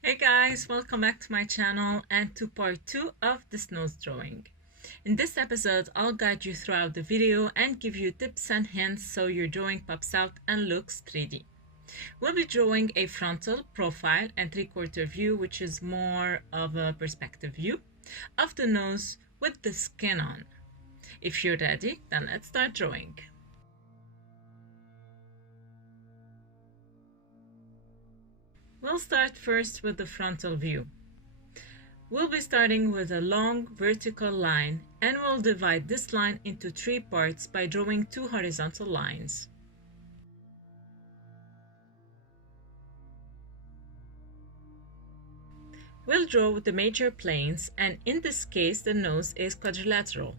Hey guys, welcome back to my channel and to part 2 of this nose drawing. In this episode, I'll guide you throughout the video and give you tips and hints so your drawing pops out and looks 3D. We'll be drawing a frontal, profile, and three-quarter view, which is more of a perspective view, of the nose with the skin on. If you're ready, then let's start drawing. We'll start first with the frontal view. We'll be starting with a long vertical line and we'll divide this line into 3 parts by drawing 2 horizontal lines. We'll draw the major planes, and in this case the nose is quadrilateral.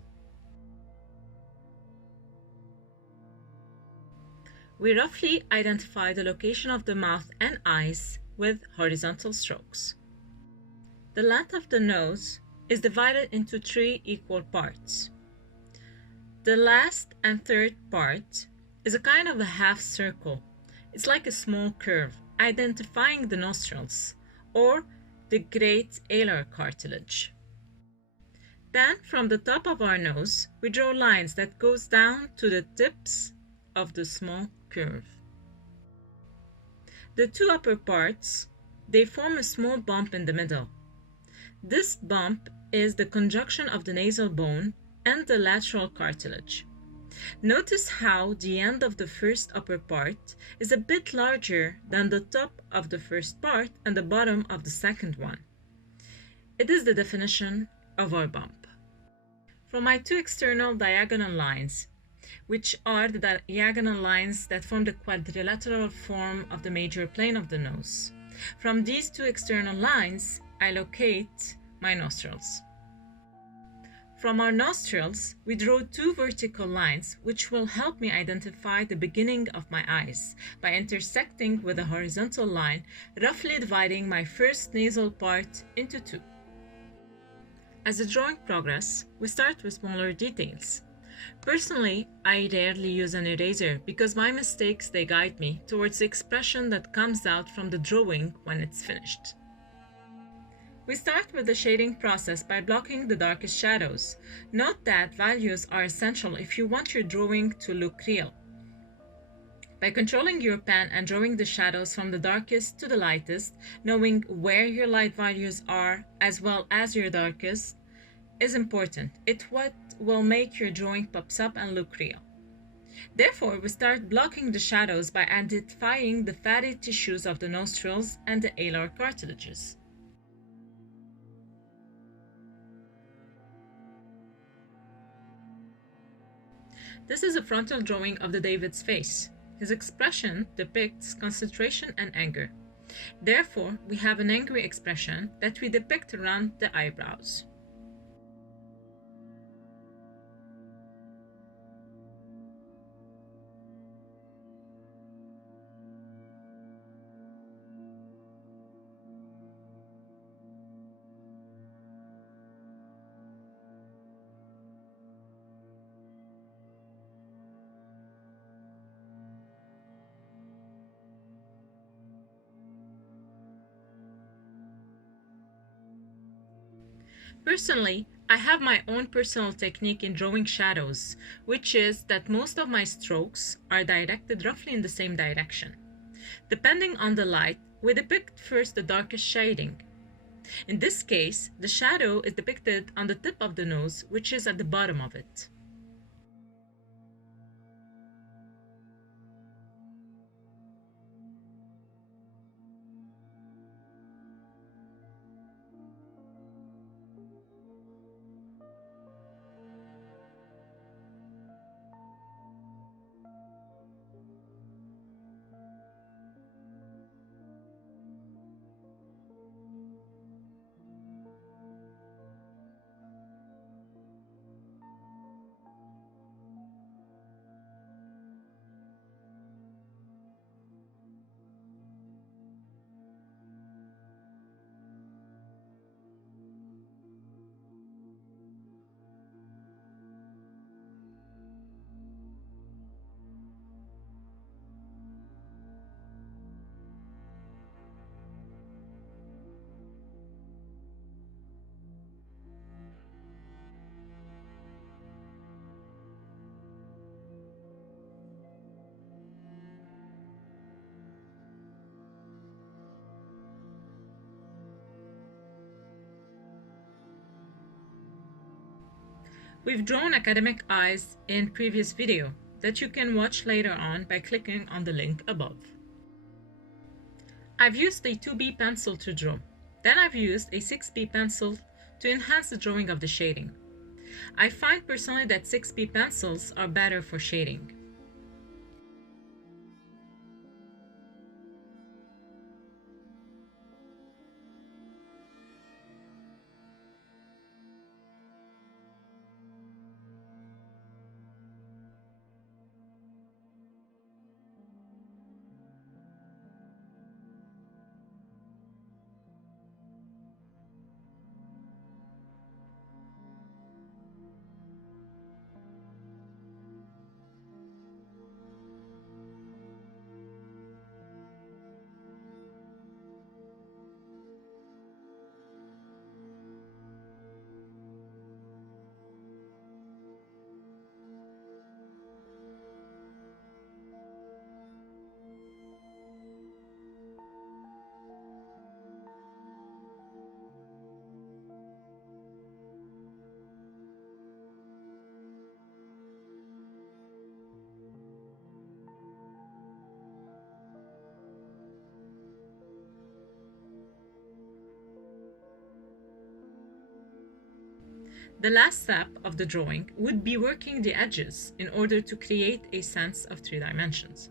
We roughly identify the location of the mouth and eyes with horizontal strokes. The length of the nose is divided into 3 equal parts. The last and third part is a kind of a half circle. It's like a small curve, identifying the nostrils, or the great alar cartilage. Then, from the top of our nose, we draw lines that goes down to the tips of the small curve. The 2 upper parts, they form a small bump in the middle. This bump is the conjunction of the nasal bone and the lateral cartilage. Notice how the end of the first upper part is a bit larger than the top of the first part and the bottom of the second one. It is the definition of our bump. From my 2 external diagonal lines, which are the diagonal lines that form the quadrilateral form of the major plane of the nose. From these 2 external lines, I locate my nostrils. From our nostrils, we draw 2 vertical lines which will help me identify the beginning of my eyes by intersecting with a horizontal line, roughly dividing my first nasal part into 2. As the drawing progresses, we start with smaller details. Personally, I rarely use an eraser because my mistakes, they guide me towards the expression that comes out from the drawing when it's finished. We start with the shading process by blocking the darkest shadows. Note that values are essential if you want your drawing to look real. By controlling your pen and drawing the shadows from the darkest to the lightest, knowing where your light values are as well as your darkest is important. It's what will make your drawing pops up and look real. Therefore, we start blocking the shadows by identifying the fatty tissues of the nostrils and the alar cartilages. This is a frontal drawing of the David's face. His expression depicts concentration and anger. Therefore, we have an angry expression that we depict around the eyebrows. Personally, I have my own personal technique in drawing shadows, which is that most of my strokes are directed roughly in the same direction. Depending on the light, we depict first the darkest shading. In this case, the shadow is depicted on the tip of the nose, which is at the bottom of it. We've drawn academic eyes in previous video that you can watch later on by clicking on the link above. I've used a 2B pencil to draw. Then I've used a 6B pencil to enhance the drawing of the shading. I find personally that 6B pencils are better for shading. The last step of the drawing would be working the edges in order to create a sense of 3 dimensions.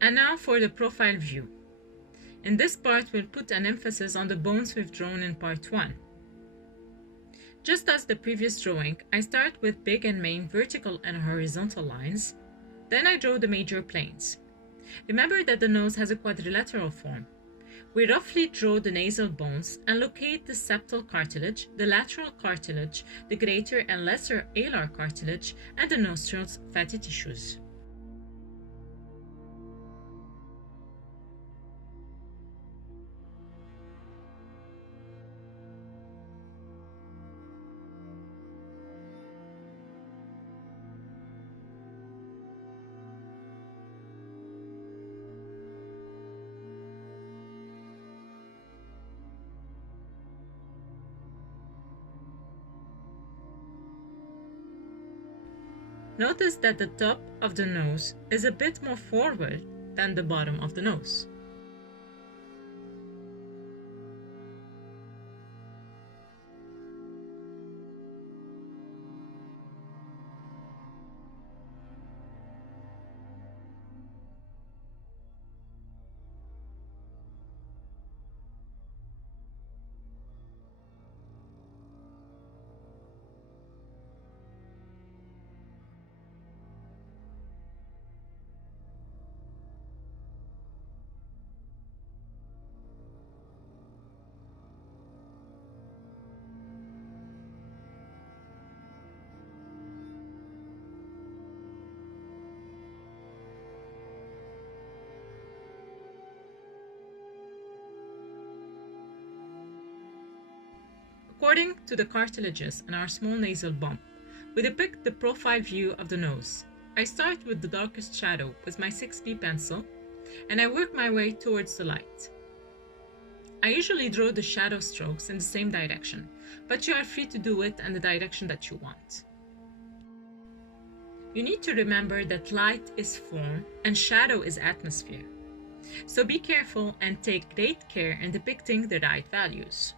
And now for the profile view. In this part, we'll put an emphasis on the bones we've drawn in part 1. Just as the previous drawing, I start with big and main vertical and horizontal lines, then I draw the major planes. Remember that the nose has a quadrilateral form. We roughly draw the nasal bones and locate the septal cartilage, the lateral cartilage, the greater and lesser alar cartilage, and the nostrils' fatty tissues. Notice that the top of the nose is a bit more forward than the bottom of the nose. According to the cartilages in our small nasal bump, we depict the profile view of the nose. I start with the darkest shadow with my 6B pencil, and I work my way towards the light. I usually draw the shadow strokes in the same direction, but you are free to do it in the direction that you want. You need to remember that light is form and shadow is atmosphere. So be careful and take great care in depicting the right values.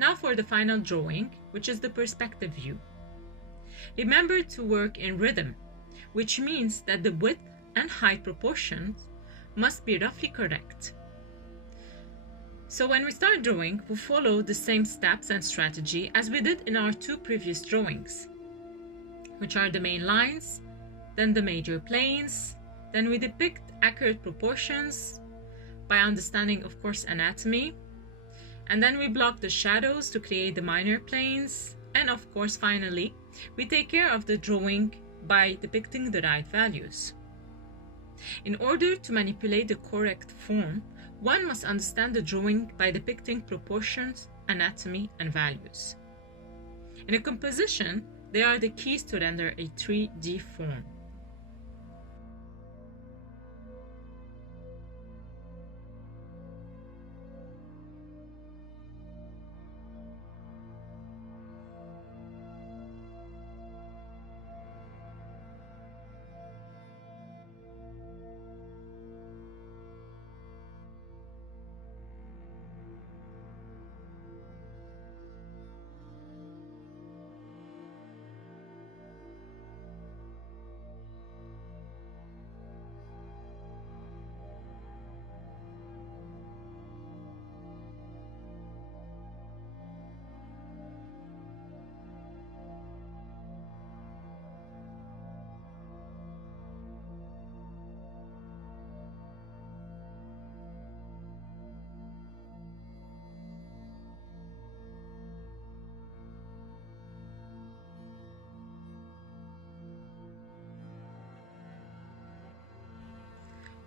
Now for the final drawing, which is the perspective view. Remember to work in rhythm. which means that the width and height proportions must be roughly correct. So when we start drawing, we follow the same steps and strategy as we did in our 2 previous drawings, which are the main lines, then the major planes, then we depict accurate proportions by understanding, of course, anatomy, and then we block the shadows to create the minor planes, and of course, finally, we take care of the drawing by depicting the right values. In order to manipulate the correct form, one must understand the drawing by depicting proportions, anatomy, and values. In a composition, they are the keys to render a 3D form.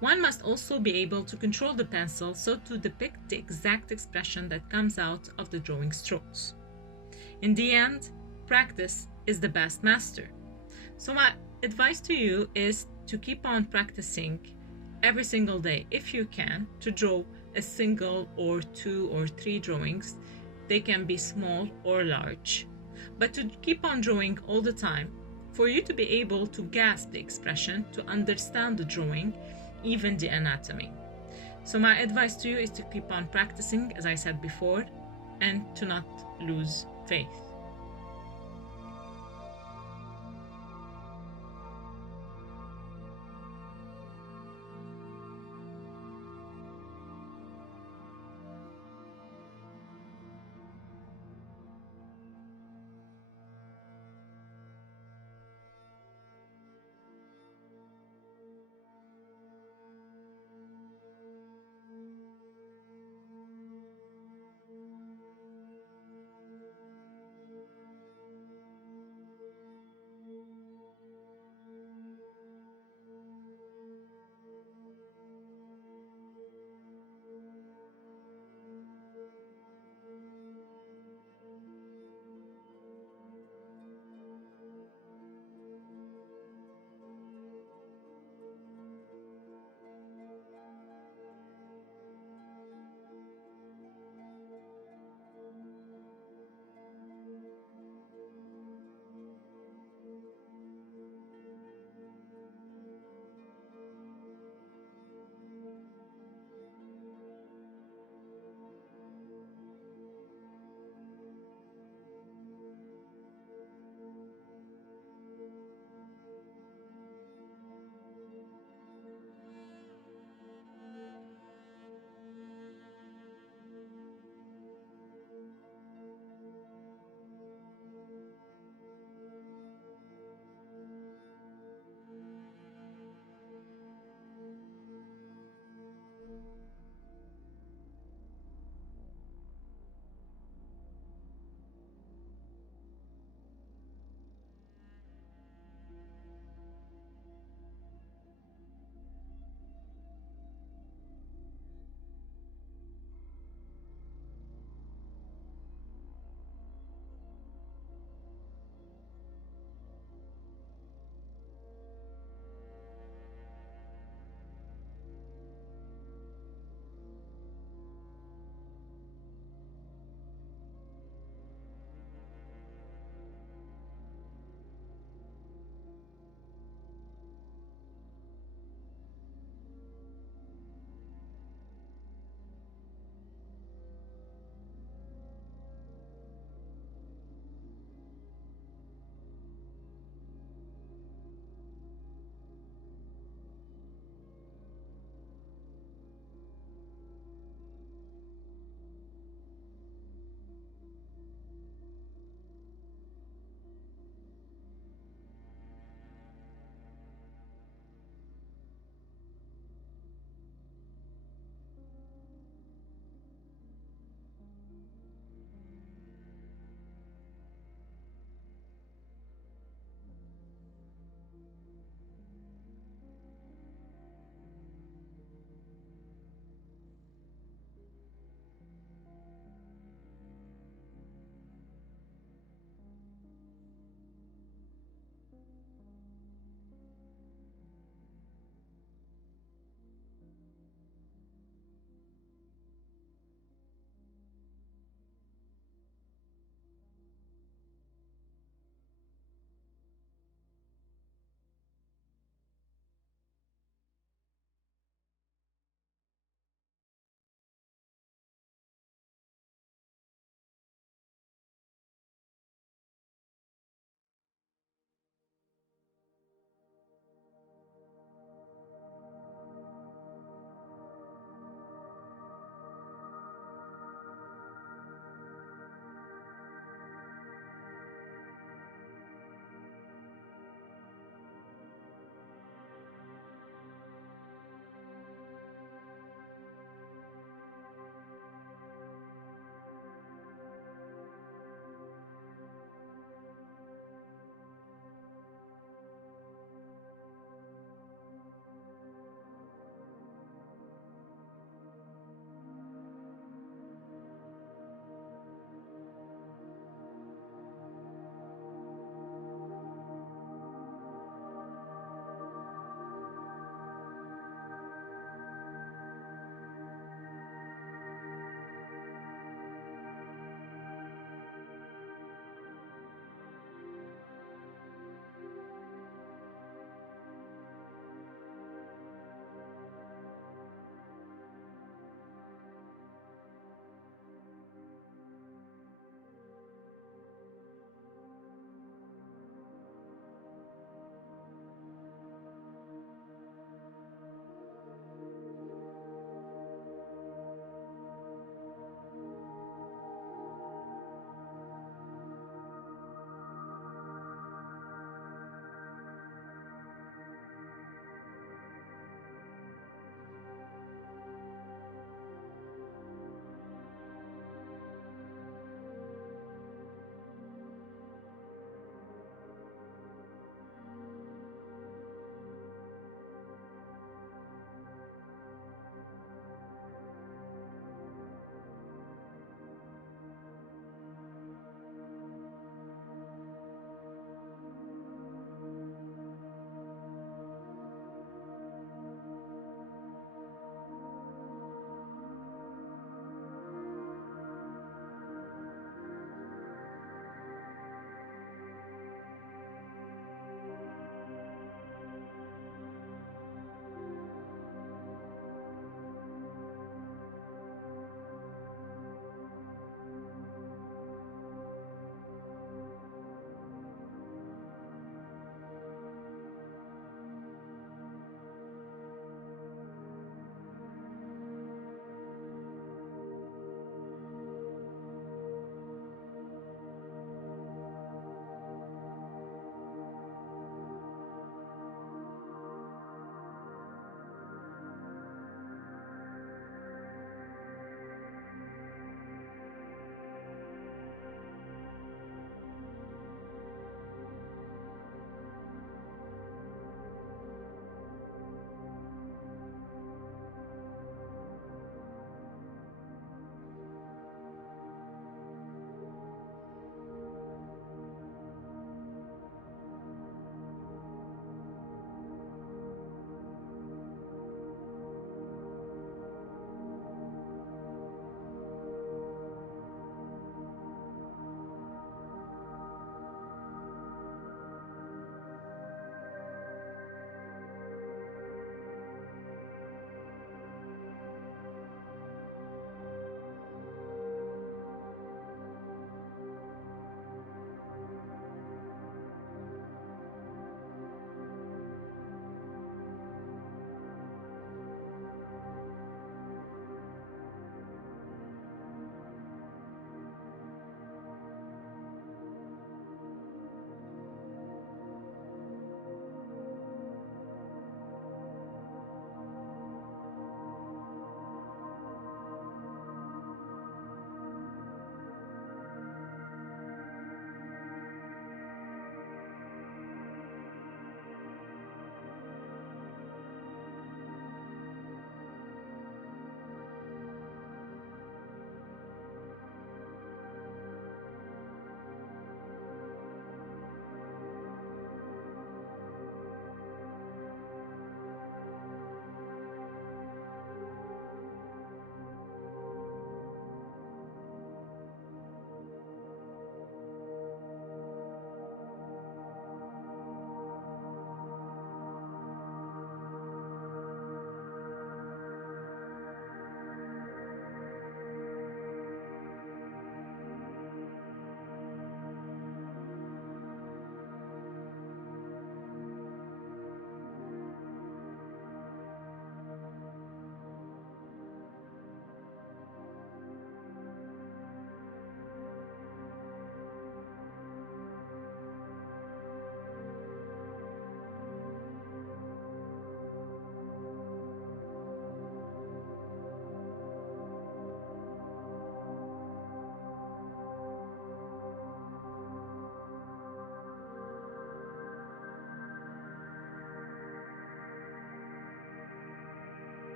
One must also be able to control the pencil so to depict the exact expression that comes out of the drawing strokes. In the end, practice is the best master. So my advice to you is to keep on practicing every single day, if you can, to draw a single or 2 or 3 drawings. They can be small or large, but to keep on drawing all the time for you to be able to grasp the expression, to understand the drawing, even the anatomy. So my advice to you is to keep on practicing, as I said before, and to not lose faith.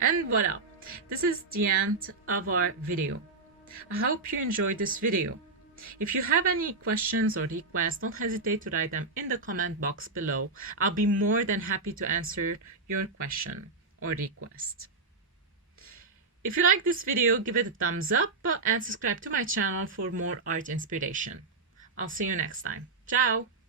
And voila, this is the end of our video. I hope you enjoyed this video. If you have any questions or requests, don't hesitate to write them in the comment box below. I'll be more than happy to answer your question or request. If you like this video, give it a thumbs up and subscribe to my channel for more art inspiration. I'll see you next time. Ciao!